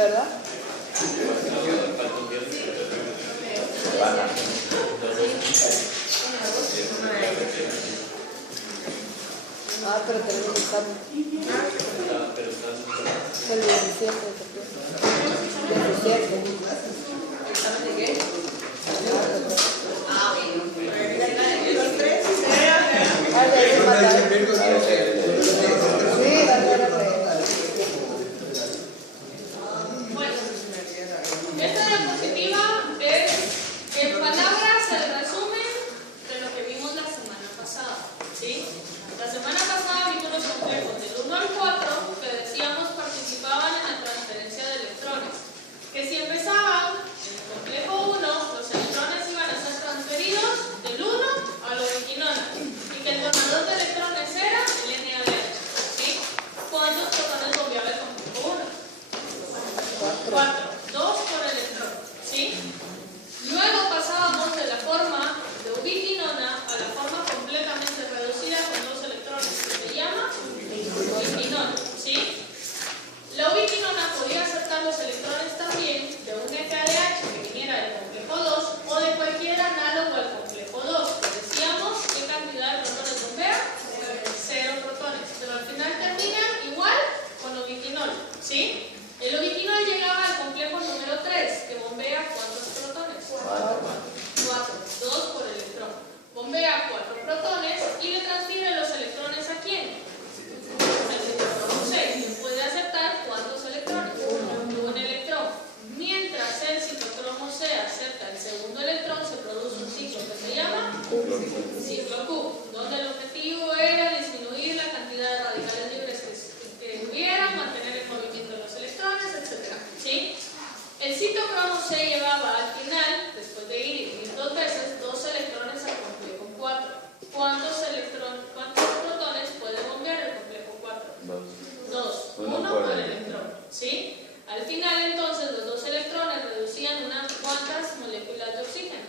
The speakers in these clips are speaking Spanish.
verdad? Ah, pero tenemos que estar el 17 de septiembre. 17. ¿Examen de qué? Bueno, esta diapositiva es en palabras el resumen de lo que vimos la semana pasada, ¿sí? La semana pasada vimos los complejos del 1 al 4 que decíamos participaban en la transferencia de electrones, que si empezaban en el complejo 1, los electrones iban a ser transferidos del 1 a la ubiquinona y que el donador de electrones era el NaDH, ¿sí? ¿Cuántos protones bombeaba el complejo 1? 4, 2 por electrón, ¿sí? Luego pasábamos de la forma de ubiquinona a la forma completamente reducida con 2 electrones, que se llama ubiquinona, ¿sí? La ubiquinona podía aceptar los electrones también de un FADH que viniera del complejo 2 o de cualquier análogo al complejo 2. Decíamos qué cantidad de protones bombea, 0 protones, pero al final terminan igual con ubiquinol, ¿sí? El ubiquinol llegaba al complejo número 3, que bombea ¿cuántos protones? 4, 2 por electrón. Bombea 4 protones y le transfiere los electrones ¿a quién? Al citocromo 6, que puede aceptar ¿cuántos electrones? Un electrón. Mientras el citocromo C acepta el segundo electrón, se produce un ciclo que se llama ciclo Q, donde el objetivo era disminuir la cantidad de radicales libres que hubieran, mantener el movimiento de los electrones, etc. ¿Sí? El citocromo C llevaba al final, después de ir y venir 2 veces, 2 electrones al complejo 4. ¿Cuántos protones puede bombear el complejo 4? 2. 1 por electrón. ¿Sí? Al final, entonces, los 2 electrones reducían unas cuantas moléculas de oxígeno.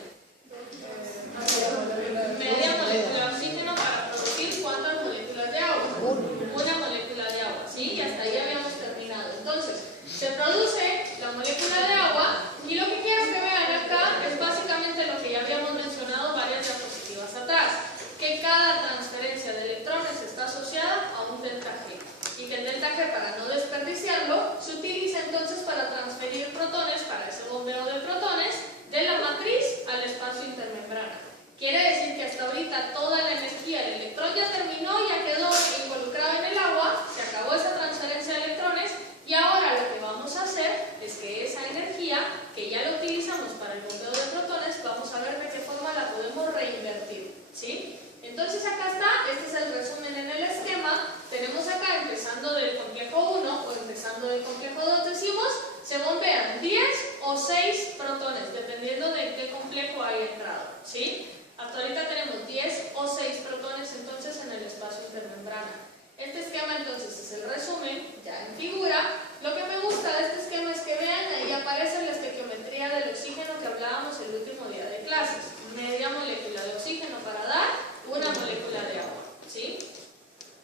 Media molécula de oxígeno para producir ¿cuántas moléculas de agua? Una molécula de agua, ¿sí? Y hasta ahí habíamos terminado. Entonces, se produce la molécula de agua y lo que quiero que vean acá es básicamente lo que ya habíamos mencionado varias diapositivas atrás, que cada transferencia de electrones está asociada a un delta G y que el delta G, para no desperdiciarlo, se utiliza entonces para transferir protones, para ese bombeo de protones, de la matriz al espacio intermembrana. Quiere decir que hasta ahorita toda la energía del electrón ya terminó, ya quedó involucrado en el agua, se acabó esa transferencia de electrones y ahora lo que vamos a hacer es que esa energía, que ya la utilizamos para el bombeo de protones, vamos a ver de qué forma la podemos reinvertir, ¿sí? Entonces acá está, este es el resumen en el esquema. Tenemos acá, empezando del complejo 1 o empezando del complejo 2, decimos, se bombean 10 o 6 protones, dependiendo de qué complejo haya entrado, ¿sí? Hasta ahorita tenemos 10 o 6 protones entonces en el espacio intermembrana. Este esquema entonces es el resumen, ya en figura. Lo que me gusta de este esquema es que vean, ahí aparece la estequiometría del oxígeno que hablábamos el último día de clases. Media molécula de oxígeno para dar una molécula de agua, ¿sí?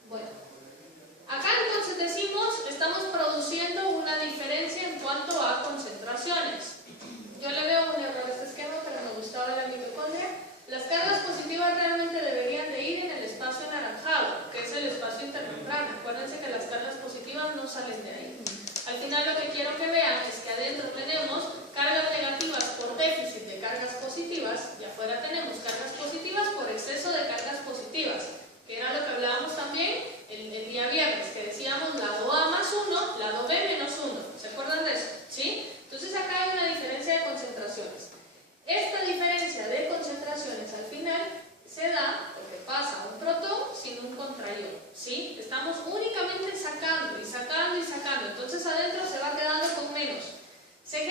Bueno, acá entonces decimos, estamos produciendo una diferencia en cuanto a concentraciones. Yo le veo un error a este esquema, pero me gustaba la mitocondria. Las cargas positivas realmente deberían de ir en el espacio anaranjado, que es el espacio intermembrana. Acuérdense que las cargas positivas no salen de ahí. Al final lo que quiero que vean es que adentro tenemos cargas negativas por déficit de cargas positivas y afuera tenemos cargas positivas por exceso de cargas positivas, que era lo que hablábamos también el día viernes, que decíamos lado A más 1, lado B menos 1. ¿Se acuerdan de eso? ¿Sí? Entonces acá hay una diferencia de concentraciones. Esta diferencia de concentraciones al final se da porque pasa un protón sin un contraión, ¿sí? Estamos únicamente sacando y sacando y sacando, entonces adentro se va quedando con menos. Se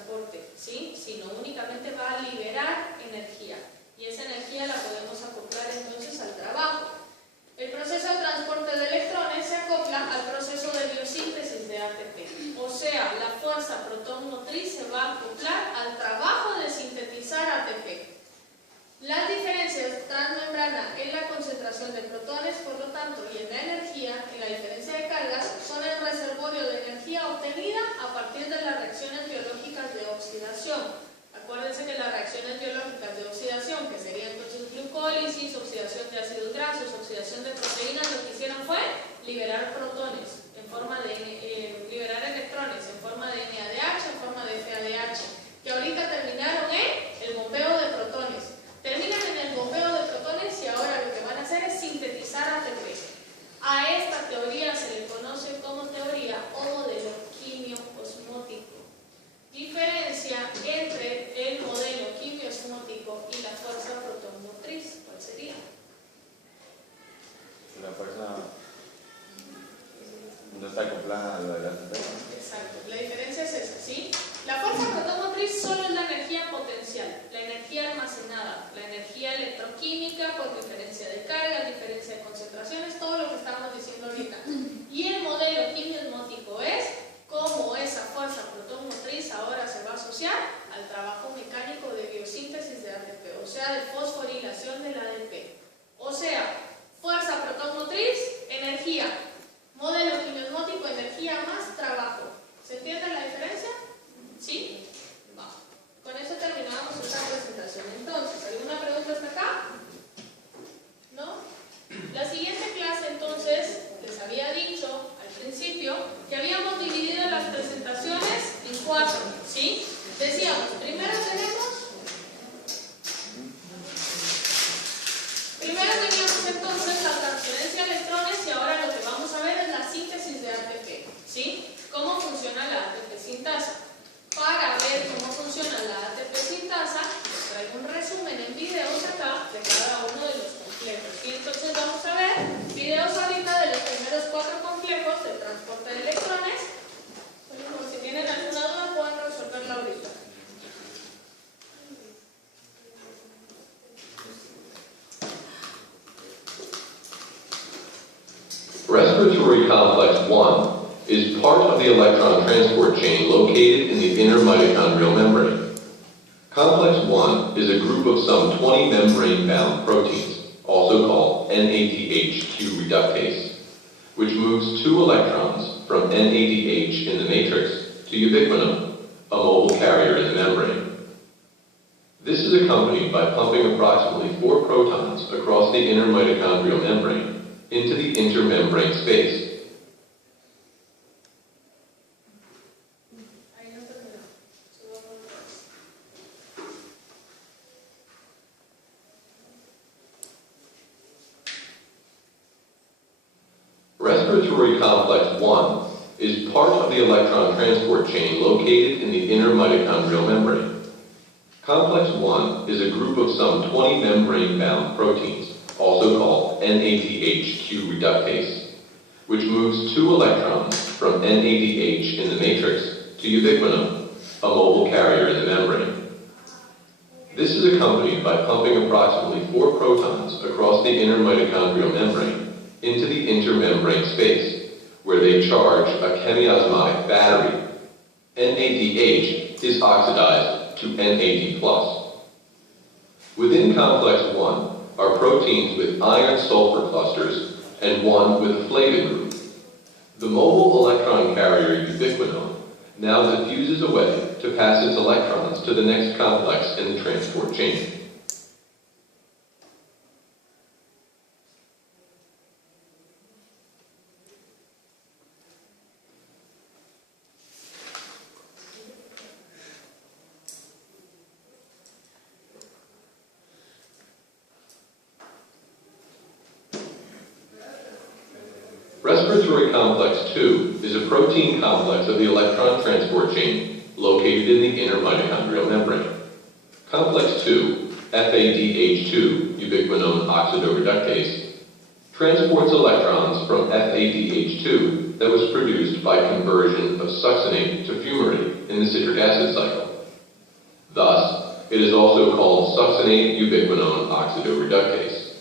transporte, ¿sí? Sino únicamente va a liberar energía. Y esa energía la podemos acoplar entonces al trabajo. El proceso de transporte de electrones se acopla al proceso de biosíntesis de ATP. O sea, la fuerza protón motriz se va a acoplar al trabajo de sintetizar ATP. Las diferencias transmembrana en la concentración de protones, por lo tanto, y en la energía, en la diferencia de cargas, son el reservorio de energía obtenida a partir de las reacciones biológicas de oxidación. Acuérdense que las reacciones biológicas de oxidación, que sería entonces glucólisis, oxidación de ácidos grasos, oxidación de proteínas, lo que hicieron fue liberar protones en forma de liberar electrones en forma de NADH, en forma de FADH, que ahorita terminaron en el bombeo de protones. Terminan en el bombeo de protones y ahora lo que van a hacer es sintetizar ATP. A esta teoría se le conoce como teoría o modelo quimio-osmótico. Diferencia entre el modelo quimio-osmótico y la fuerza protomotriz. ¿Cuál sería? La fuerza no está acoplada a lo de la ATP. Exacto. La diferencia es esa, ¿sí? La fuerza protomotriz solo es la energía potencial, la energía almacenada, la energía electroquímica por diferencia de cargas, diferencia de concentraciones, todo lo que estábamos diciendo ahorita. Y el modelo quimio-osmótico es cómo esa fuerza protomotriz ahora se va a asociar al trabajo mecánico de biosíntesis de ATP, o sea, de fosforilación del ADP. O sea, fuerza protomotriz, energía. Modelo quimio-osmótico, energía más trabajo. ¿Se entiende la diferencia? ¿Sí? Va. Con eso terminamos esta presentación. Entonces, ¿alguna pregunta hasta acá? ¿No? La siguiente clase, entonces, les había dicho al principio que habíamos dividido las presentaciones en 4, ¿sí? Decíamos, primero teníamos entonces la transferencia de electrones y ahora lo que vamos a ver es la síntesis de ATP, ¿sí? ¿Cómo funciona la ATP sintasa? Para ver cómo funciona la ATP sintasa, les traigo un resumen en videos acá de cada uno de los complejos. Y entonces vamos a ver videos ahorita de los primeros 4 complejos del transporte de electrones. Bueno, por si tienen alguna duda pueden resolverla ahorita. Respiratory complex 1 is part of the electron transport chain located in the inner mitochondrial membrane. Complex 1 is a group of some 20 membrane-bound proteins, also called NADH2 reductase, which moves 2 electrons from NADH in the matrix to ubiquinone, a mobile carrier in the membrane. This is accompanied by pumping approximately 4 protons across the inner mitochondrial membrane into the intermembrane space. Respiratory complex 1 is part of the electron transport chain located in the inner mitochondrial membrane. Complex 1 is a group of some 20 membrane-bound proteins, also called NADH2 reductase, which moves 2 electrons from NADH in the matrix to ubiquinone, a mobile carrier in the membrane. This is accompanied by pumping approximately 4 protons across the inner mitochondrial membrane into the intermembrane space, where they charge a chemiosmotic battery. NADH is oxidized to NAD+. Within complex 1 are proteins with iron-sulfur clusters and one with a flavin group. The mobile electron carrier ubiquinone now diffuses away to pass its electrons to the next complex in the transport chain. Respiratory complex 2 is a protein complex of the electron transport chain located in the inner mitochondrial membrane. Complex 2, FADH2, ubiquinone oxidoreductase, transports electrons from FADH2 that was produced by conversion of succinate to fumarate in the citric acid cycle. Thus, it is also called succinate ubiquinone oxidoreductase.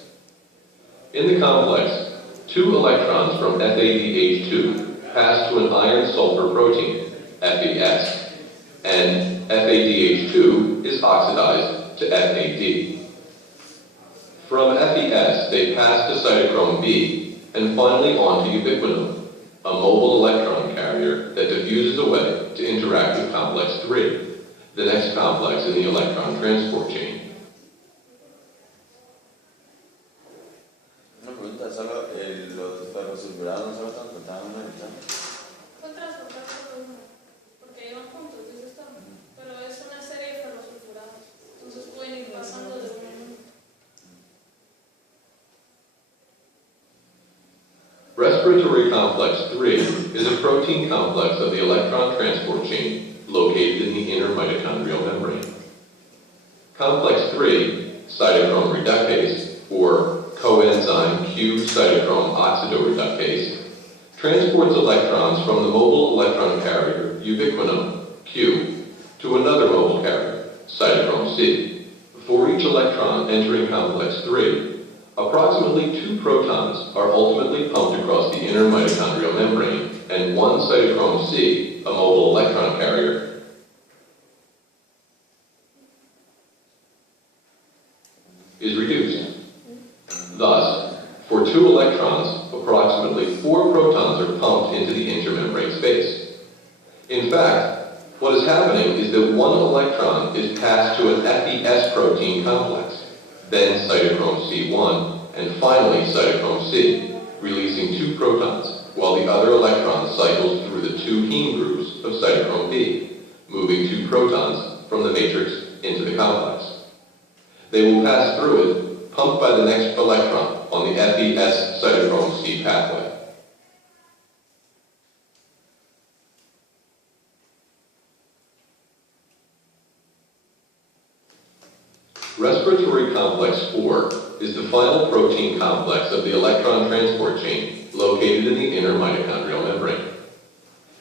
In the complex, 2 electrons from FADH2 pass to an iron-sulfur protein, FeS, and FADH2 is oxidized to FAD. From FeS, they pass to cytochrome B, and finally on to ubiquinone, a mobile electron carrier that diffuses away to interact with complex 3, the next complex in the electron transport chain. Una pregunta, solo los ferrosulfurados no solo transportaban una electrón. Pueden transportar solo uno, porque llevan juntos, dice esto, pero es una serie de ferrosulfurados, entonces pueden ir pasando de uno en uno. Respiratory complex 3 is a protein complex of the electron transport chain located in the inner mitochondrial membrane. Complex 3, cytochrome reductase, or coenzyme Q-cytochrome oxidoreductase, transports electrons from the mobile electron carrier ubiquinone, Q, to another mobile carrier, cytochrome C. For each electron entering complex 3, approximately 2 protons are ultimately pumped across the inner mitochondrial membrane, and 1 cytochrome C, a mobile electron carrier, is reduced. Thus, for 2 electrons, approximately 4 protons are pumped into the intermembrane space. In fact, what is happening is that 1 electron is passed to an FeS protein complex, then cytochrome C1, and finally cytochrome C, releasing 2 protons, while the other electron cycles through the 2 heme groups of cytochrome B, moving 2 protons from the matrix into the complex. They will pass through it, pumped by the next electron on the FeS cytochrome C pathway. Respiratory complex 4 is the final protein complex of the electron transport chain located in the inner mitochondrial membrane.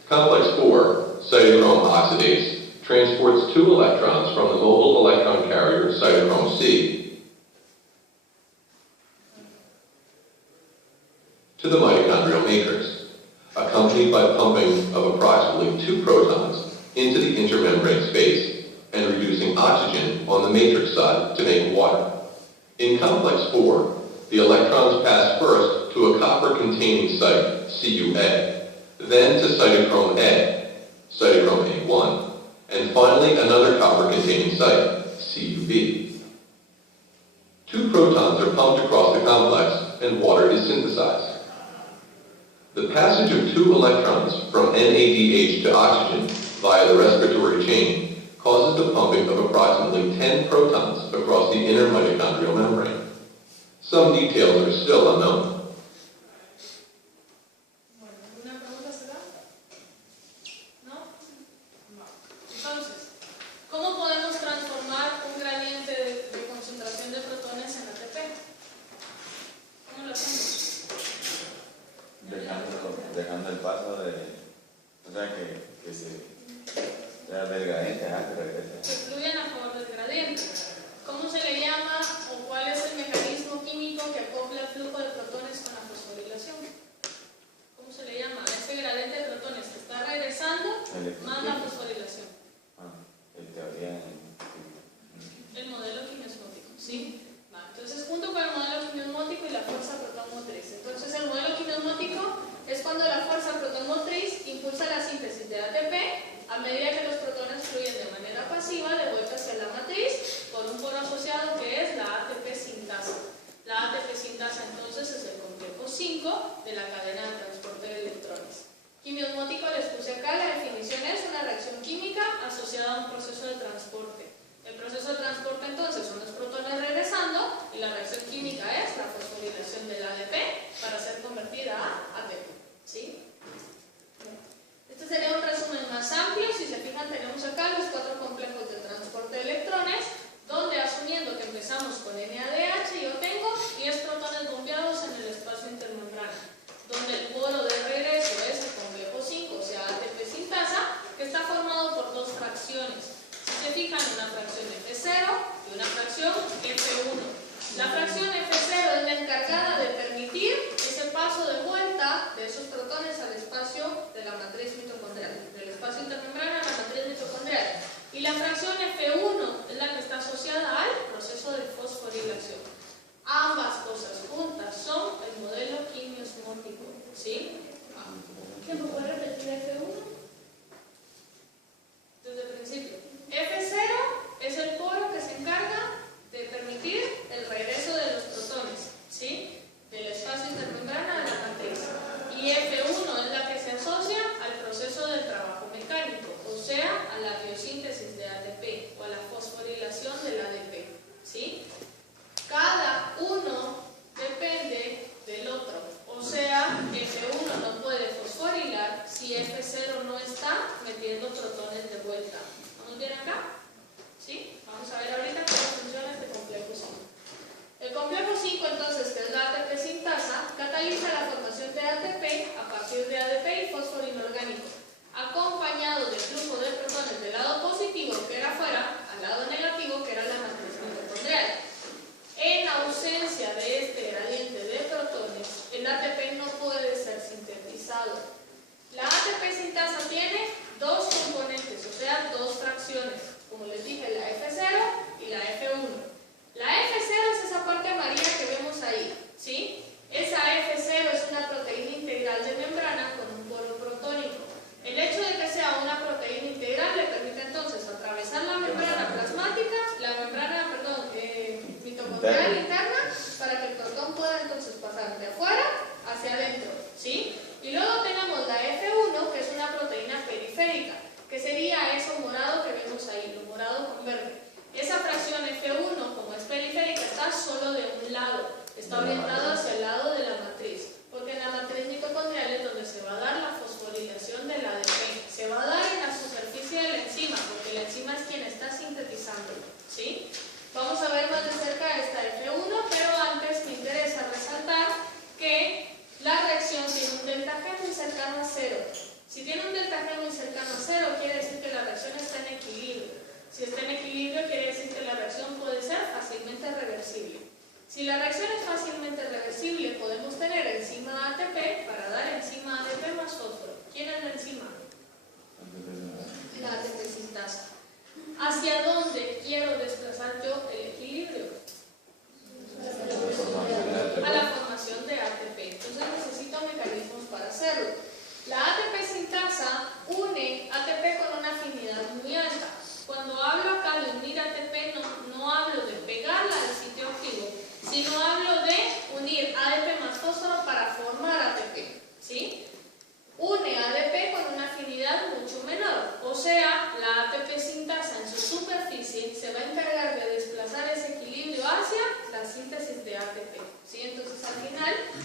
Complex 4, cytochrome oxidase, transports 2 electrons from the mobile electron carrier cytochrome C to the mitochondrial matrix, accompanied by pumping of approximately 2 protons into the intermembrane space and reducing oxygen on the matrix side to make water. In complex 4, the electrons pass first to a copper-containing site, CuA, then to cytochrome A, cytochrome A1, and finally another copper-containing site, CuB. 2 protons are pumped across the complex and water is synthesized. The passage of 2 electrons from NADH to oxygen via the respiratory chain causes the pumping of approximately 10 protons across the inner mitochondrial membrane. Some details are still unknown. ¿Alguna pregunta será? ¿No? Entonces, ¿cómo podemos transformar un gradiente de concentración de protones en ATP? ¿Cómo lo hacemos? Dejando el paso de... O sea, que se... del gradiente, que regrese. Que fluyen a favor del gradiente. ¿Cómo se le llama o cuál es el mecanismo químico que acopla el flujo de protones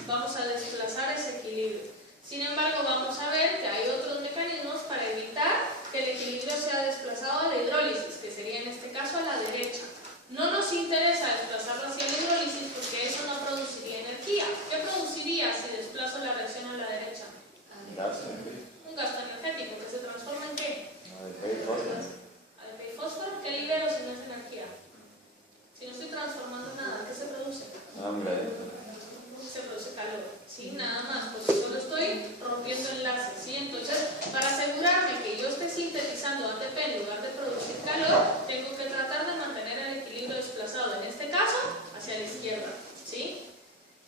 vamos a desplazar ese equilibrio. Sin embargo, vamos a ver que hay otros mecanismos para evitar que el equilibrio sea desplazado a la hidrólisis, que sería en este caso a la derecha. No nos interesa desplazarlo hacia la hidrólisis porque eso no produciría energía. ¿Qué produciría si desplazo la reacción a la derecha? Un gasto energético, que se transforma en ¿qué? ADP y fósforo. ¿Qué libero si no es energía? Si no estoy transformando nada, ¿qué se produce? Se produce calor, ¿sí? Nada más, porque solo estoy rompiendo enlaces, ¿sí? Entonces, para asegurarme que yo esté sintetizando ATP en lugar de producir calor, tengo que tratar de mantener el equilibrio desplazado, en este caso, hacia la izquierda, ¿sí?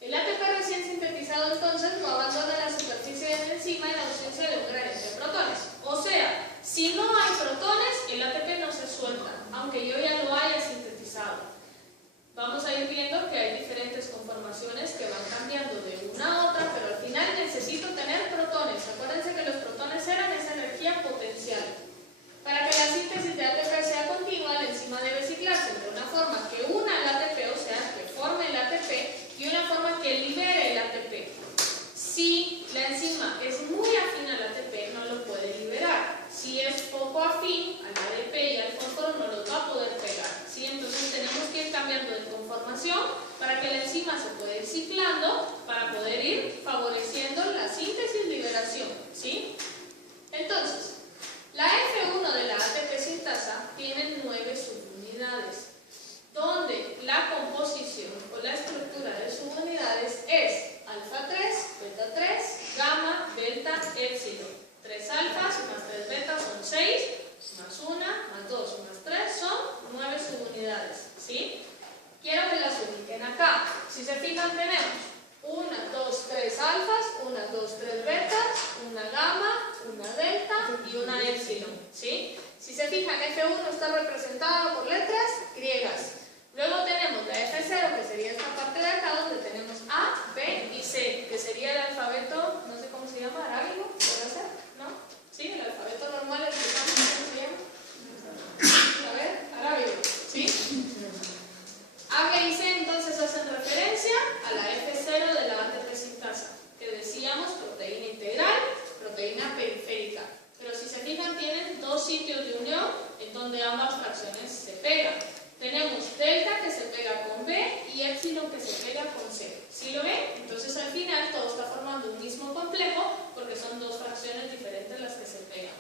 El ATP recién sintetizado, entonces, no abandona la superficie de la enzima en ausencia de un gradiente de protones. O sea, si no hay protones, el ATP no se suelta, aunque yo ya lo haya sintetizado. Vamos a ir viendo que hay diferentes conformaciones que van cambiando de una a otra, pero al final necesito tener protones. Acuérdense que los protones eran esa energía potencial. Para que la síntesis de ATP sea continua, la enzima debe ciclarse de una forma que una el ATP, o sea, que forme el ATP, y una forma que libere el ATP. Si la enzima es muy afín al ATP, no lo puede liberar. Si es poco afín al ADP y al fósforo, no los va a poder pegar, ¿sí? Entonces tenemos que ir cambiando de conformación para que la enzima se pueda ir ciclando, para poder ir favoreciendo la síntesis-liberación, ¿sí? Entonces, la F1 de la ATP sintasa tiene 9 subunidades, donde la composición o la estructura de subunidades es alfa 3, beta 3, gamma, delta, épsilon. 3 alfas más 3 betas son 6, más 1, más 2, más 3 son 9 subunidades, ¿sí? Quiero que las ubiquen acá. Si se fijan, tenemos 1, 2, 3 alfas, 1, 2, 3 betas, una gamma, una delta y una épsilon, ¿sí? Si se fijan, F1 está representada por letras griegas. Luego tenemos la F0, que sería esta parte de acá, donde tenemos A, B y C, que sería el alfabeto, no sé cómo se llama, arábigo, ¿puede ser? ¿No? ¿Sí? El alfabeto normal, el que ¿cómo se llama? A ver, arábigo, ¿sí? A, B y C entonces hacen referencia a la F0 de la ATP sintasa, que decíamos proteína integral, proteína periférica. Pero si se fijan, tienen dos sitios de unión en donde ambas fracciones se pegan. Tenemos delta que se pega con B y épsilon que se pega con C. ¿Sí lo ven? Entonces al final todo está formando un mismo complejo porque son dos fracciones diferentes las que se pegan.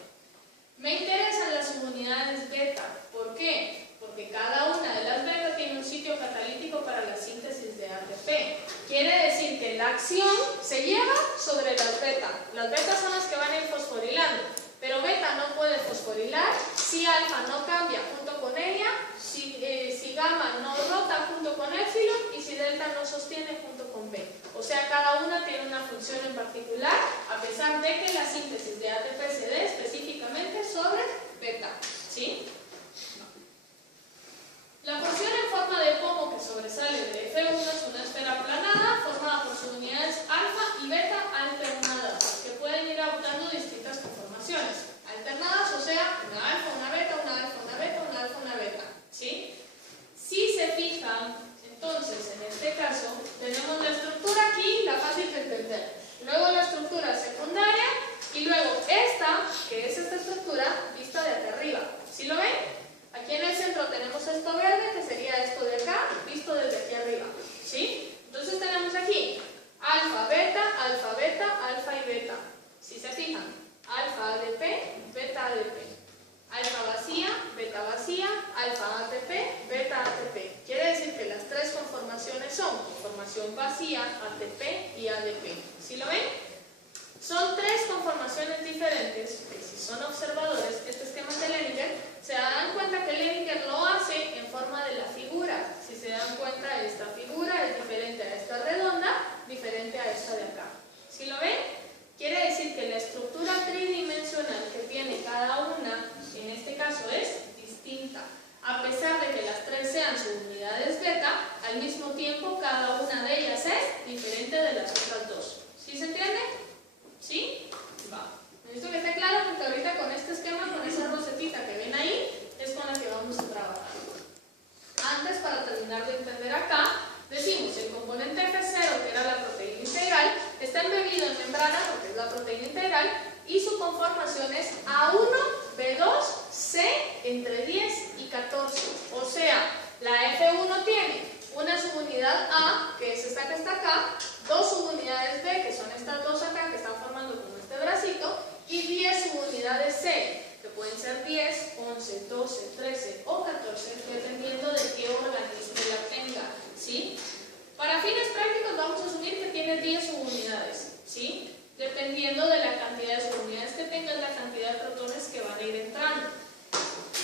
Me interesan las subunidades beta. ¿Por qué? Porque cada una de las beta tiene un sitio catalítico para la síntesis de ATP. Quiere decir que la acción se lleva sobre las beta. Las betas son las que van a ir fosforilando, pero beta no puede fosforilar si alfa no cambia junto con ella, si gamma no rota junto con épsilon y si delta no sostiene junto con B. O sea, cada una tiene una función en particular, a pesar de que la síntesis de ATP se dé específicamente sobre beta, ¿sí? La porción en forma de pomo que sobresale de F1 es una esfera aplanada formada por subunidades alfa y beta alternadas, que pueden ir adoptando distintas conformaciones. Alternadas, o sea, una alfa, una beta, una alfa, una beta, una alfa, una beta, ¿sí? Si se fijan, entonces, en este caso, tenemos la estructura aquí, la fácil de entender. Luego la estructura secundaria y luego esta, que es esta estructura, vista de acá arriba. ¿Sí lo ven? Aquí en el centro tenemos esto verde, que sería esto de acá, visto desde aquí arriba, ¿sí? Entonces tenemos aquí alfa, beta, alfa y beta. Si se fijan, alfa ADP, beta ADP. Alfa vacía, beta vacía, alfa ATP, beta ATP. Quiere decir que las tres conformaciones son conformación vacía, ATP y ADP. ¿Sí lo ven? Son tres conformaciones diferentes que, si son observadores, este esquema de Lehninger, se darán cuenta que Lehninger lo hace en forma de la figura. Si se dan cuenta, esta figura es diferente a esta redonda, diferente a esta de acá. ¿Sí lo ven? Quiere decir que la estructura tridimensional que tiene cada una, en este caso, es distinta. A pesar de que las tres sean subunidades beta, al mismo tiempo cada una de ellas es diferente de las otras dos. ¿Sí se entiende? ¿Sí? Va. Necesito que esté claro porque ahorita con este esquema, con esa rosetita que ven ahí, es con la que vamos a trabajar. Antes, para terminar de entender acá, decimos el componente F0, que era la proteína integral, está embebido en membrana, porque es la proteína integral, y su conformación es A1, B2, C entre 10 y 14. O sea, la F1 tiene una subunidad A, que es esta que está acá, dos subunidades B, que son estas dos acá, que están formando como este bracito, y 10 subunidades C, que pueden ser 10, 11, 12, 13 o 14, dependiendo de qué organismo la tenga, ¿sí? Para fines prácticos vamos a asumir que tiene 10 subunidades, ¿sí? Dependiendo de la cantidad de subunidades que tenga, es la cantidad de protones que van a ir entrando.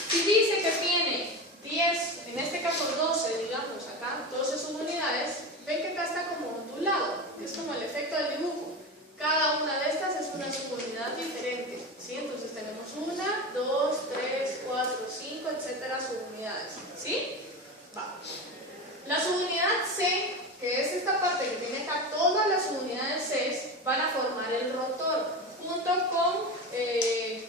Si dice que tiene 10, en este caso 12, digamos acá, 12 subunidades, ven que acá está como ondulado, es como el efecto del dibujo. Cada una de estas es una subunidad diferente, ¿sí? Entonces tenemos 1, 2, 3, 4, 5, etcétera, subunidades, ¿sí? Va. La subunidad C, que es esta parte que tiene acá, todas las subunidades C van a formar el rotor, junto con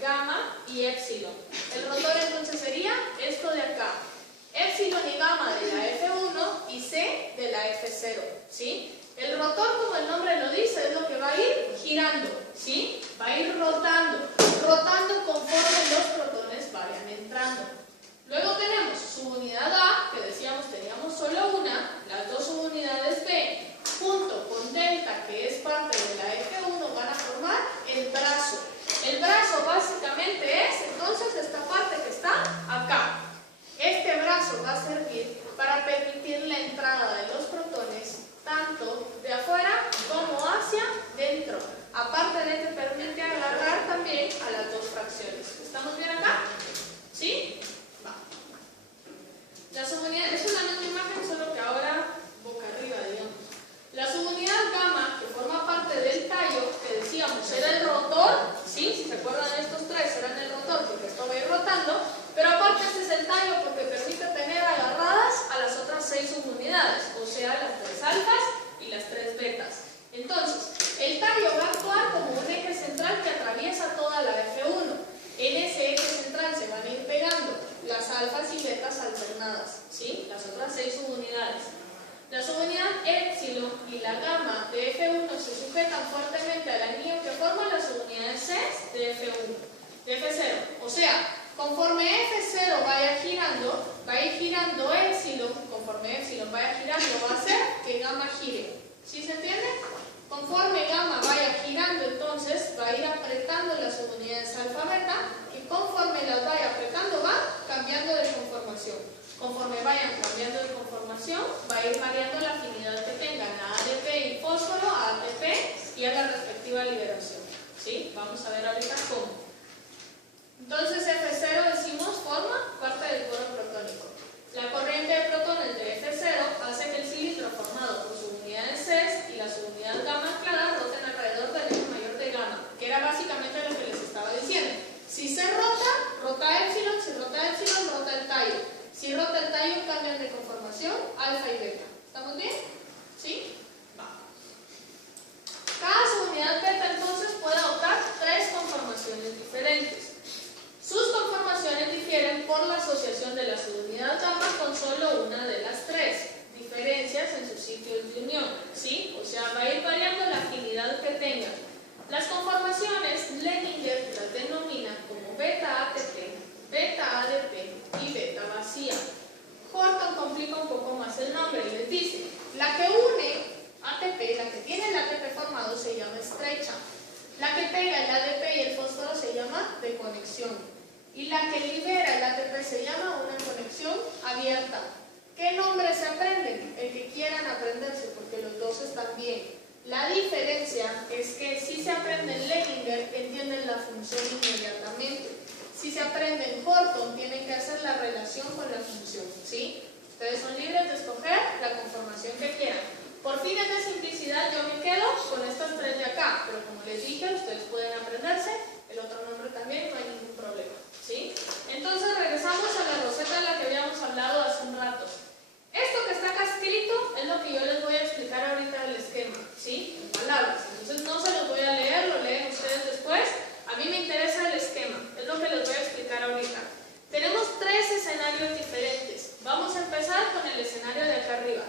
gamma y épsilon. El rotor entonces sería esto de acá. Épsilon y gamma de la F1 y C de la F0, ¿sí? El rotor, como el nombre lo dice, es lo que va a ir girando, ¿sí? Va a ir rotando conforme los protones vayan entrando. Luego tenemos subunidad A, que decíamos teníamos solo una, las dos subunidades B, junto con delta, que es parte de la F1, van a formar el brazo. El brazo básicamente es, entonces, esta parte que está acá. Este brazo va a servir para permitir la entrada de los protones tanto de afuera como hacia dentro. Aparte de que permite agarrar también a las dos fracciones. ¿Estamos bien acá? ¿Sí? Va. La subunidad es una misma imagen, solo que ahora boca arriba, digamos. La subunidad gamma, que forma parte del tallo, que decíamos era el rotor, ¿sí? Si se acuerdan de estos tres, eran el rotor porque esto va a ir rotando, pero aparte este es el tallo porque permite tener agarradas a las otras 6 subunidades, o sea, las 3 alfas y las 3 betas. Entonces, el tallo va a actuar como un eje central que atraviesa toda la F1. En ese eje central se van a ir pegando las alfas y betas alternadas, ¿sí? Las otras 6 subunidades. La subunidad épsilon y la gamma de F1 se sujetan fuertemente al anillo que forma las subunidades C de F1, de F0. O sea, conforme F0 vaya girando, va a ir girando épsilon, conforme épsilon vaya girando, va a hacer que gamma gire. ¿Sí se entiende? Conforme gamma vaya girando, entonces va a ir apretando las subunidades alfa beta, y conforme las vaya apretando, va cambiando de conformación. Conforme vayan cambiando de conformación, va a ir variando la afinidad que tengan a ADP y fósforo, a ATP y a la respectiva liberación. ¿Sí? Vamos a ver ahorita cómo. Entonces F0 decimos forma parte del coro protónico. La corriente de protones de F0 hace que el cilindro formado por subunidades C y la subunidad gamma anclada roten alrededor del eje mayor de gamma, que era básicamente lo que les estaba diciendo. Si se rota, rota épsilon, si rota épsilon, rota el tallo. Si rota el tallo, cambian de conformación alfa y beta. ¿Estamos bien? ¿Sí? Va. Cada subunidad beta entonces puede adoptar 3 conformaciones diferentes. Sus conformaciones difieren por la asociación de la subunidad gamma con solo una de las 3 diferencias en sus sitios de unión, ¿sí? O sea, va a ir variando la afinidad que tengan. Las conformaciones Lehninger las denomina como beta ATP, beta ADP y beta vacía. Horton complica un poco más el nombre y les dice, la que une ATP, la que tiene el ATP formado se llama estrecha. La que pega el ADP y el fósforo se llama de conexión. Y la que libera el ATP se llama una conexión abierta. ¿Qué nombres se aprenden? El que quieran aprenderse, porque los dos están bien. La diferencia es que si se aprenden Lehninger, entienden la función inmediatamente. Si se aprenden Horton, tienen que hacer la relación con la función, ¿sí? Ustedes son libres de escoger la conformación que quieran. Por fines de simplicidad, yo me quedo con estas 3 de acá, pero como les dije, ustedes pueden aprenderse el otro nombre también, no hay ningún problema, ¿sí? Entonces, regresamos a la roseta de la que habíamos hablado hace un rato. Esto que está acá escrito es lo que yo les voy a explicar ahorita del esquema, ¿sí? En palabras. Entonces, no se los voy a leer, lo leen ustedes después. A mí me interesa el esquema, es lo que les voy a explicar ahorita. Tenemos 3 escenarios diferentes. Vamos a empezar con el escenario de acá arriba.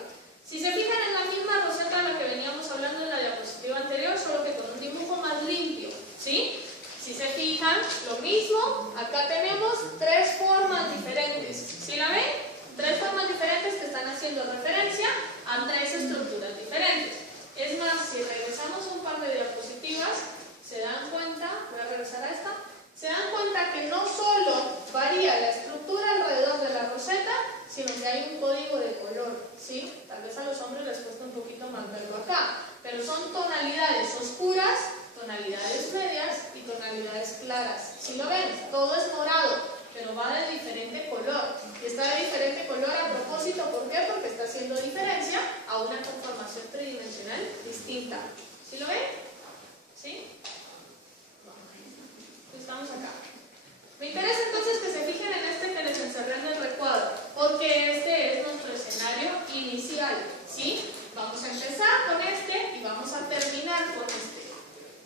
Si se fijan en la misma roseta de la que veníamos hablando en la diapositiva anterior, solo que con un dibujo más limpio, ¿sí? Si se fijan, lo mismo, acá tenemos tres formas diferentes. ¿Sí la ven? Tres formas diferentes que están haciendo referencia a tres estructuras diferentes. Es más, si regresamos un par de diapositivas, se dan cuenta, voy a regresar a esta, se dan cuenta que no solo varía la estructura alrededor de la roseta, sino que hay un código de color, ¿sí? Tal vez a los hombres les cuesta un poquito más verlo acá, pero son tonalidades oscuras, tonalidades medias y tonalidades claras. ¿Sí lo ven? Todo es morado, pero va de diferente color. Y está de diferente color a propósito, ¿por qué? Porque está haciendo diferencia a una conformación tridimensional distinta. ¿Sí lo ven? ¿Sí? Estamos acá. Me interesa entonces que se fijen en este que les encerré en el recuadro, porque este es nuestro escenario inicial, ¿sí? Vamos a empezar con este y vamos a terminar con este.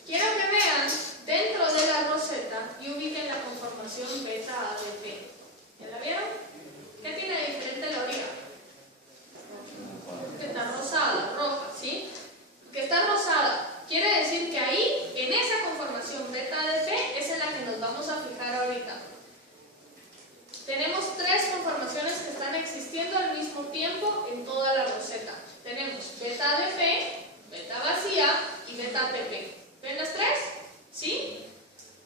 Quiero que vean dentro de la roseta y ubiquen la conformación beta ADP. ¿Ya la vieron? ¿Qué tiene de diferente la orilla? Que está rosada, roja, ¿sí? Que está rosada. Quiere decir que ahí, en esa conformación beta ADP, es en la que nos vamos a fijar ahorita. Tenemos tres conformaciones que están existiendo al mismo tiempo en toda la roseta. Tenemos beta ADP, beta vacía y beta ATP. ¿Ven las tres? ¿Sí?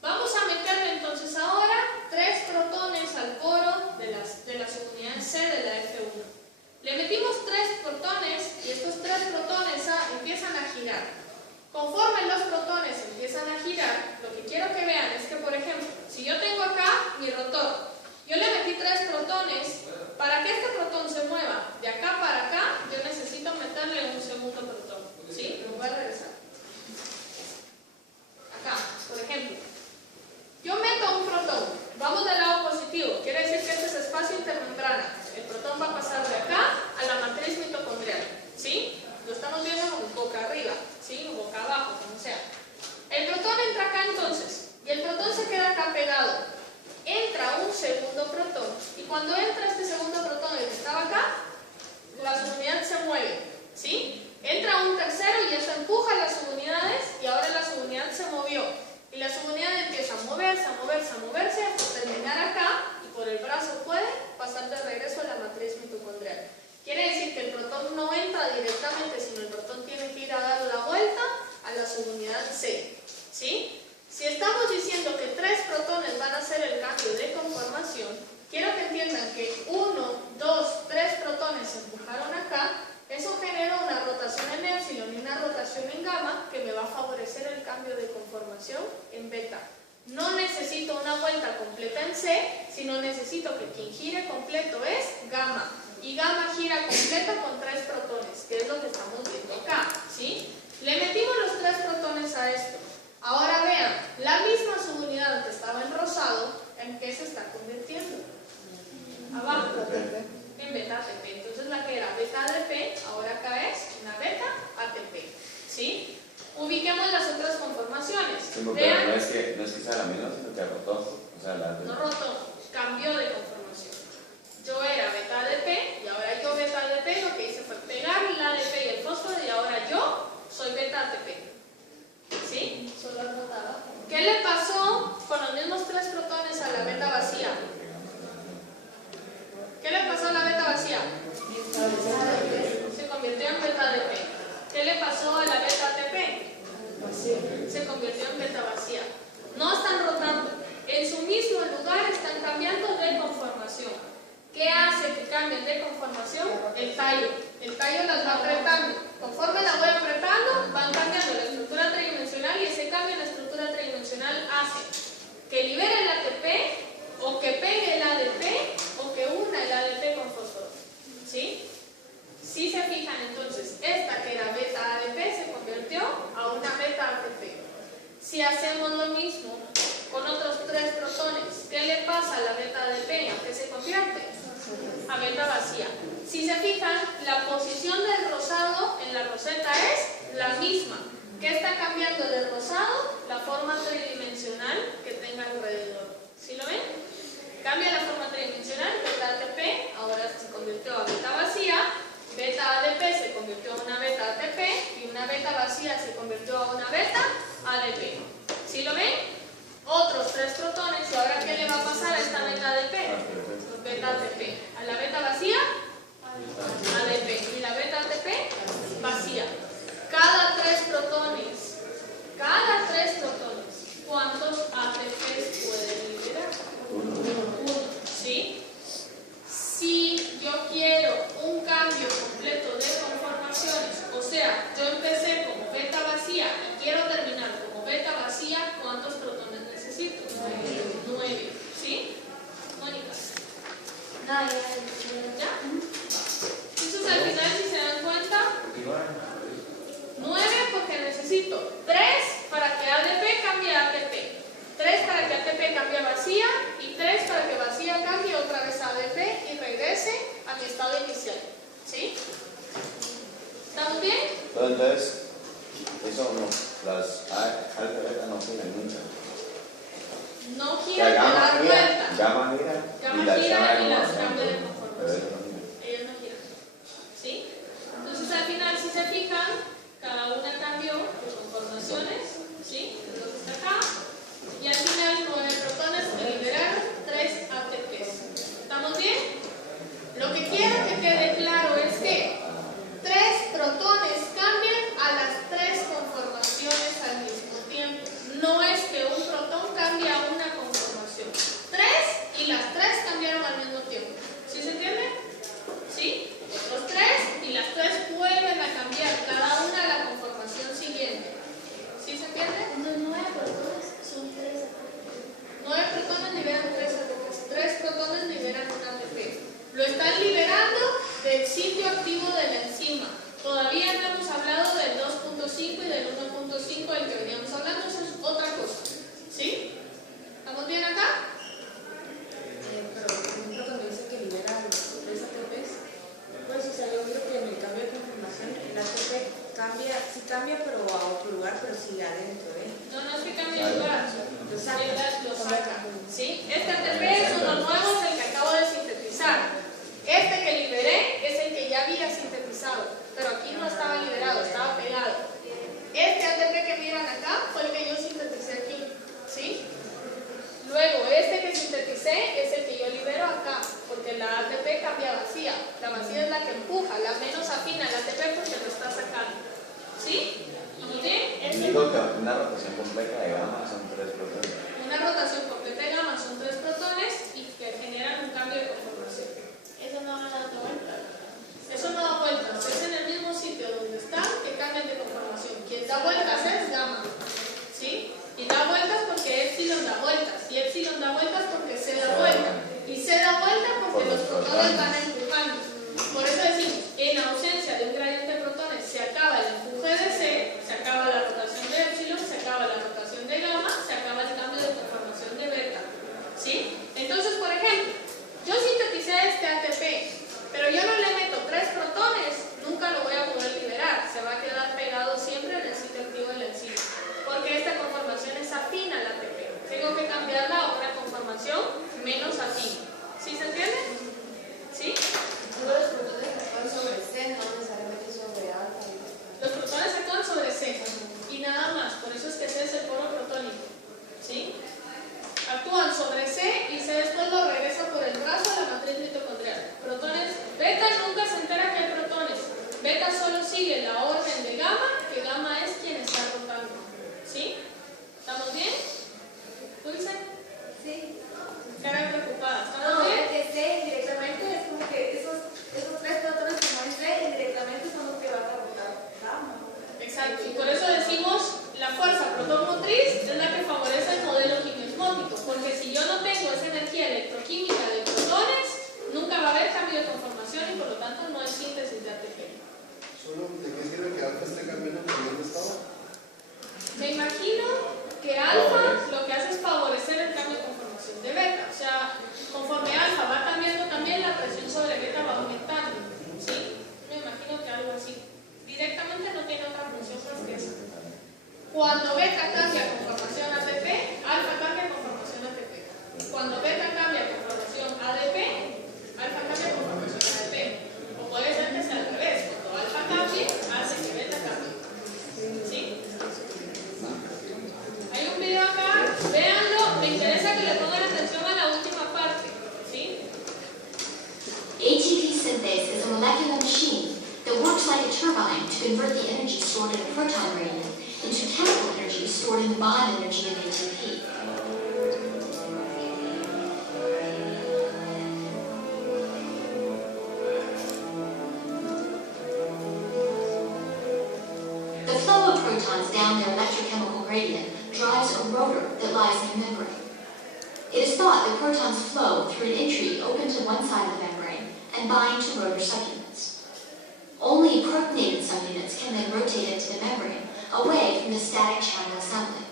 Vamos a meterle entonces ahora tres protones al coro de la subunidad C de la F1. Le metimos tres protones y estos tres protones empiezan a girar. Conforme los protones empiezan a girar, lo que quiero que vean es que, por ejemplo, si yo tengo acá mi rotor, yo le metí tres protones, para que este protón se mueva de acá para acá, yo necesito meterle un segundo protón. ¿Sí? Lo voy a regresar. Acá, por ejemplo, yo meto un protón, vamos del lado positivo, quiere decir que este es espacio intermembrana. El protón va a pasar de acá a la matriz mitocondrial. ¿Sí? Lo estamos viendo boca arriba, ¿sí? O boca abajo, como sea. El protón entra acá entonces, y el protón se queda acá pegado. Entra un segundo protón, y cuando entra este segundo protón, el que estaba acá, la subunidad se mueve, ¿sí? Entra un tercero y eso empuja las subunidades, y ahora la subunidad se movió. Y la subunidad empieza a moverse, a moverse, a moverse, hasta terminar acá, y por el brazo puede pasar de regreso a la matriz mitocondrial. Quiere decir que el protón no entra directamente, sino el protón tiene que ir a dar la vuelta a la subunidad C. ¿Sí? Si estamos diciendo que tres protones van a hacer el cambio de conformación, quiero que entiendan que 1, 2, 3 protones se empujaron acá, eso genera una rotación en épsilon y una rotación en gamma que me va a favorecer el cambio de conformación en beta. No necesito una vuelta completa en C, sino necesito que quien gire completo es gamma. Y gamma gira completo con tres protones, que es lo que estamos viendo acá, ¿sí? Le metimos los tres protones a esto. Ahora vean, la misma subunidad que estaba en rosado, ¿en qué se está convirtiendo? Abajo, en beta ATP. Entonces la que era beta ADP, ahora acá es una beta ATP, ¿sí? Ubiquemos las otras conformaciones. Sí, pero vean, no es que sea la misma, sino que rotó. O sea, no rotó, cambió de conformación. Yo era beta ADP y ahora yo beta ADP, lo que hice fue pegar el ADP y el fósforo y ahora yo soy beta ATP. ¿Sí? Solo rotaba. ¿Qué le pasó con los mismos tres protones a la beta vacía? ¿Qué le pasó a la beta vacía? Se convirtió en beta ADP. ¿Qué le pasó a la beta ATP? Se convirtió en beta vacía. No están rotando. En su mismo lugar están cambiando de conformación. ¿Qué hace que cambien de conformación? El tallo. El tallo las va apretando. Conforme la voy apretando, van cambiando la estructura tridimensional y ese cambio en la estructura tridimensional hace que libere el ATP o que pegue el ADP o que una el ADP con fósforo. ¿Sí? Si se fijan entonces, esta que era beta ADP se convirtió a una beta ATP. Si hacemos lo mismo con otros tres protones, ¿qué le pasa a la beta ADP? ¿A qué se convierte? A beta vacía. Si se fijan, la posición del rosado en la roseta es la misma. ¿Qué está cambiando del rosado? La forma tridimensional que tenga alrededor. ¿Sí lo ven? Cambia la forma tridimensional, beta ATP, ahora se convirtió a beta vacía, beta ADP se necesito 3 para que ADP cambie a ATP, 3 para que ATP cambie a vacía y 3 para que vacía cambie otra vez a ADP y regrese a mi estado inicial. ¿Sí? ¿Estamos bien? Pero entonces, eso no, las alfa y beta no giran nunca. No O sea, giran, te das vuelta. gamma gira Gamma y las gira y las conformación. cambia de Pero conformación. eso no gira. Ellas no giran. ¿Sí? Entonces al final, si se fijan, cada una cambió de conformaciones. ¿Sí? Es lo que está acá. Y al final 9 protones que liberaron 3 ATPs. ¿Estamos bien? Lo que quiero que quede claro es que 3 protones cambian a las 3 conformaciones al mismo tiempo. No es que un protón cambie a una conformación. 3 y las 3 cambiaron al mismo tiempo. ¿Sí se entiende? ¿Sí? Los 3 y las 3 vuelven a cambiar cada una a la conformación siguiente. ¿Sí se entiende? Los 9 protones son 3 9 protones liberan 3 ATPs. 3 protones liberan un ATP. Lo están liberando del sitio activo de la enzima. Todavía no hemos hablado del 2.5 y del 1.5 del que veníamos hablando. Eso es otra cosa. ¿Sí? ¿Estamos bien acá? Pero por ejemplo cuando dice que libera los 3 ATPs, pues o sea, yo creo que en el cambio de conformación el ATP cambia, sí cambia pero a otro lugar, pero sigue adentro, ¿eh? No, no es que cambie de lugar. Lo saca. Lo saca. ¿Sí? Este ATP es uno nuevo, es el que acabo de sintetizar. Este que liberé es el que ya había sintetizado, pero aquí no estaba liberado, estaba pegado. Este ATP que miran acá fue el que yo sinteticé aquí. ¿Sí? Luego, este que sinteticé es el que yo libero acá, porque la ATP cambia a vacía. La vacía es la que empuja, la menos afina al ATP porque lo está sacando. ¿Sí? ¿Estamos bien? Y digo que una rotación completa de gamma son 3 protones. Una rotación completa de gamma son 3 protones y que generan un cambio de conformación. Eso no va dando vuelta. Eso no da vueltas, es en el mismo sitio donde están que cambian de conformación. Quien da vueltas es gamma. ¿Sí? Y da vueltas porque epsilon da vueltas. Y epsilon da vueltas porque C da vuelta. Y C da vuelta porque los protones van empujando. Por eso decimos, en ausencia de un gradiente de protones se acaba el empuje de C, se acaba la rotación de epsilon, se acaba la rotación de gamma, se acaba el cambio de conformación de beta. ¿Sí? Entonces, por ejemplo, yo sinteticé este ATP, pero yo no le meto 3 protones, nunca lo voy a poder liberar. Se va a quedar pegado siempre en el sitio activo de la enzima. Porque esta conformación es afín al ATP. Tengo que cambiarla a otra conformación menos afín. ¿Sí se entiende? ¿Sí? Todos los protones actúan sobre C, no necesariamente sobre alfa. Los protones actúan sobre C y nada más. Por eso es que C es el polo protónico. ¿Sí? Actúan sobre C y C después lo regresa por el brazo a la matriz mitocondrial. Protones, beta nunca se entera que hay protones. Beta solo sigue la orden de gamma, que gamma es quien está rotando. ¿Sí? ¿Estamos bien? ¿Dulce? Sí. Cara preocupada. ¿Estamos No, bien? es que C indirectamente es como que esos 3 protones que no es C indirectamente son los que van a rotar gamma. Exacto. Y por eso decimos la fuerza protomotriz es la que favorece el modelo quimiosmótico. Porque si yo no tengo esa energía electroquímica de protones, nunca va a haber cambio de conformación y por lo tanto no hay síntesis de ATP. ¿Solo de qué sirve que alfa esté cambiando por dónde estaba? Me imagino que alfa lo que hace es favorecer el cambio de conformación de beta. O sea, conforme alfa va cambiando también, la presión sobre beta va aumentando. ¿Sí? Me imagino que algo así. Directamente no tiene otra función más que esa. Cuando beta cambia conformación ATP, alfa cambia conformación ATP. Cuando beta cambia conformación ADP, alfa cambia conformación ADP. O puede ser que sea al revés. Cuando alfa cambie, hace que beta cambie. ¿Sí? Hay un video acá, véanlo, me interesa que le pongan atención a la última parte, ¿sí? ATP synthase is a molecular machine that works like a turbine to convert the energy stored in a proton gradient into chemical energy stored in the bond energy of ATP. The flow of protons down their electrochemical gradient drives a rotor that lies in the membrane. It is thought that protons flow through an entry open to one side of the membrane and bind to rotor subunits. Only protonated subunits can then rotate into the membrane, away from the static channel assembly.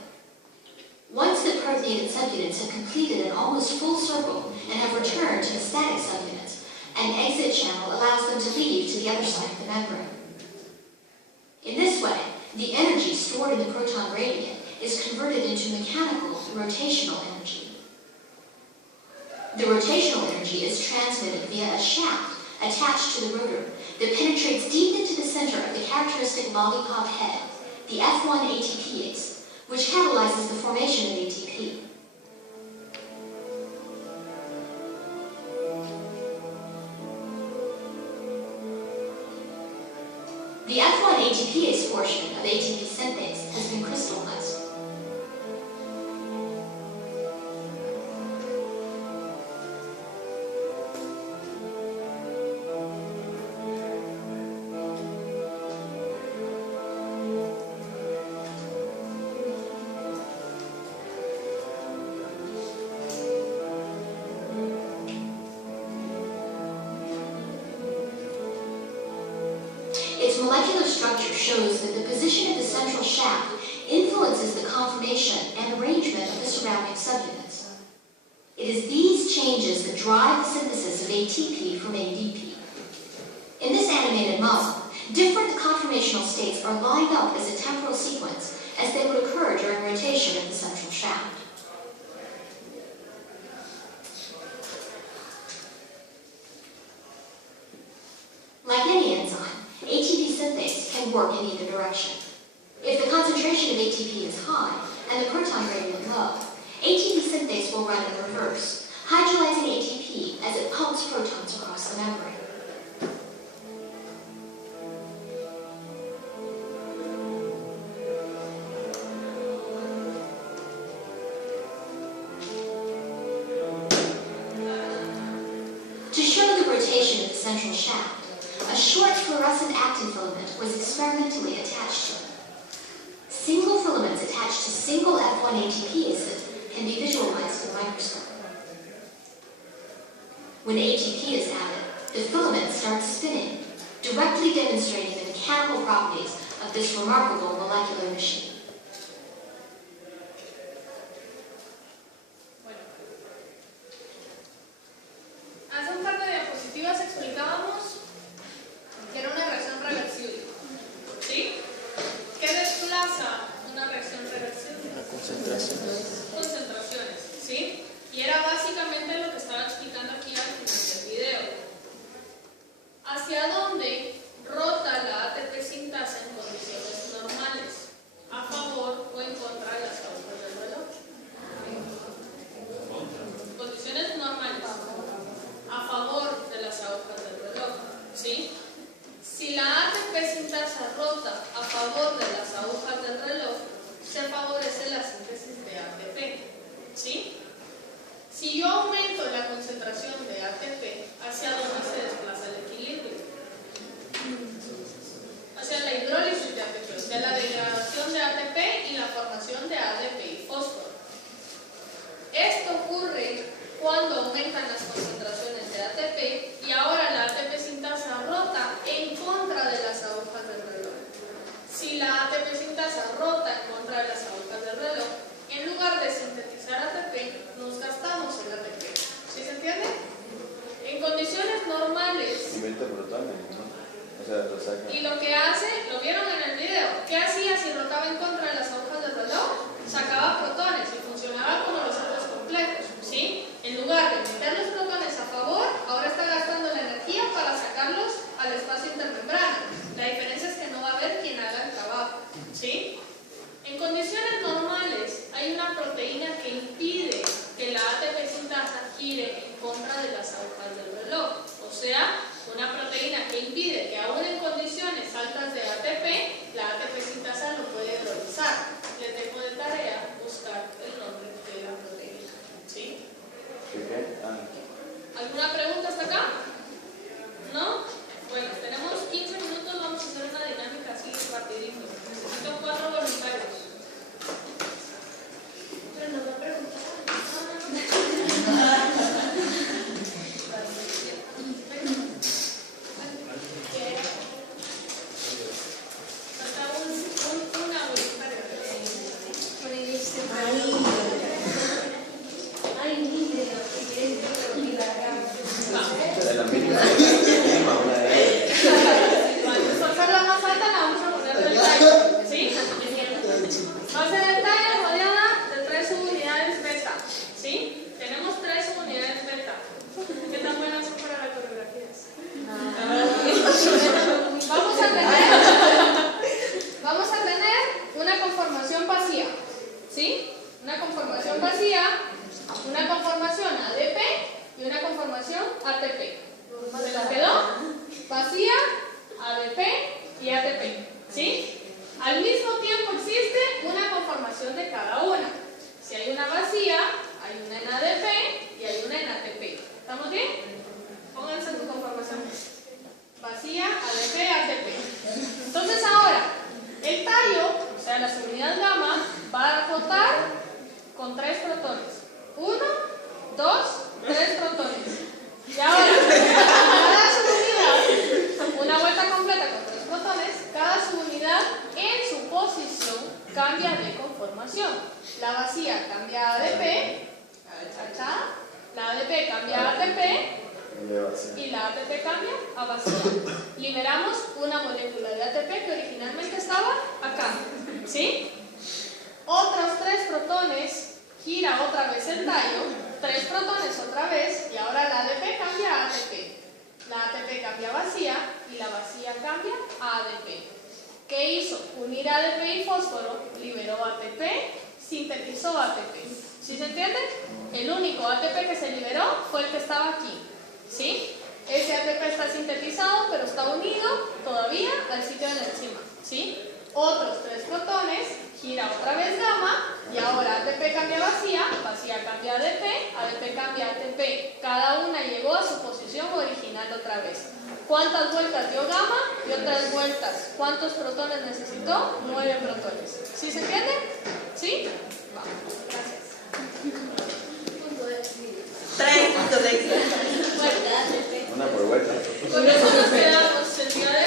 Once the permeated subunits have completed an almost full circle and have returned to the static subunits, an exit channel allows them to leave to the other side of the membrane. In this way, the energy stored in the proton gradient is converted into mechanical rotational energy. The rotational energy is transmitted via a shaft attached to the rotor that penetrates deep into the center of the characteristic lollipop head, the F1 ATPase, which catalyzes the formation of ATP. The F1 ATPase portion of ATP synthase has been crystallized. Its molecular structure shows that the position of the central shaft influences the conformation and arrangement of the surrounding subunits. It is these changes that drive the synthesis of ATP from ADP. In this animated model, different conformational states are lined up as a temporal sequence as they would occur during rotation of the central shaft. Like any enzyme, ATP synthase can work in either direction. If the concentration of ATP is high and the proton gradient low, ATP synthase will run in reverse, hydrolyzing ATP as it pumps protons across the membrane. To show the rotation of the central shaft, a short fluorescent actin filament was experimentally attached to it. Single filaments attached to single F1 ATPases can be visualized in a microscope. When ATP is added, the filament starts spinning, directly demonstrating the mechanical properties of this remarkable molecular machine. Hace un par de diapositivas explicábamos que era una reacción reversible. ¿Sí? ¿Qué desplaza una reacción reversible? Concentraciones. ¿Sí? Y era básicamente lo que estaba explicando aquí al final del video. ¿Hacia dónde rota la ATP sintasa en condiciones normales? ¿A favor o en contra de las agujas del reloj? Condiciones normales. A favor de las agujas del reloj. ¿Sí? Si la ATP sintasa rota a favor de las agujas del reloj, se favorece la síntesis de ATP. ¿Sí? Si yo aumento la concentración de ATP, ¿hacia dónde se desplaza el equilibrio? Hacia la hidrólisis de ATP, o sea, la degradación de ATP y la formación de ADP y fósforo. Esto ocurre cuando aumentan las concentraciones de ATP y ahora la ATP sintasa rota en contra de las agujas del reloj. Si la ATP sintasa rota en contra de las agujas del reloj, en lugar de sintetizar ATP, nos gastamos el ATP. ¿Sí se entiende? En condiciones normales. Inventa protones, ¿no? O sea, lo saca. Y lo que hace, lo vieron en el video, ¿qué hacía si rotaba en contra de las agujas del reloj? Sacaba protones y funcionaba como los otros complejos, ¿sí? En lugar de meter los protones a favor, ahora está gastando la energía para sacarlos al espacio intermembrana. La diferencia es que no va a haber quien haga el trabajo, ¿sí? En condiciones normales hay una proteína que impide que la ATP sintasa gire en contra de las agujas del reloj. O sea, una proteína que impide que aún en condiciones altas de ATP, la ATP sintasa lo puede hidrolizar. Les dejo de tarea buscar el nombre de la proteína, ¿sí? ¿Qué? ¿Alguna pregunta hasta acá? ¿No? Bueno, tenemos 15 minutos. La vacía cambia a ADP, cha-cha. La ADP cambia a ATP y la ATP cambia a vacía. Liberamos una molécula de ATP que originalmente estaba acá, ¿sí? Otros 3 protones, gira otra vez el tallo, 3 protones otra vez y ahora la ADP cambia a ATP. La ATP cambia a vacía y la vacía cambia a ADP. ¿Qué hizo? Unir ADP y fósforo, liberó ATP, sintetizó ATP. ¿Sí se entiende? El único ATP que se liberó fue el que estaba aquí. ¿Sí? Ese ATP está sintetizado, pero está unido todavía al sitio de la enzima. ¿Sí? Otros 3 protones, gira otra vez gamma, y ahora ATP cambia a vacía, vacía cambia a ADP, ADP cambia a ATP. Cada una llegó a su posición original otra vez. ¿Cuántas vueltas dio gamma? Dio 3 vueltas. ¿Cuántos protones necesitó? 9 protones. ¿Sí se entiende? ¿Sí? Vamos. Gracias. 3 puntos de éxito. Bueno, Una por vuelta. con eso nos quedamos el día de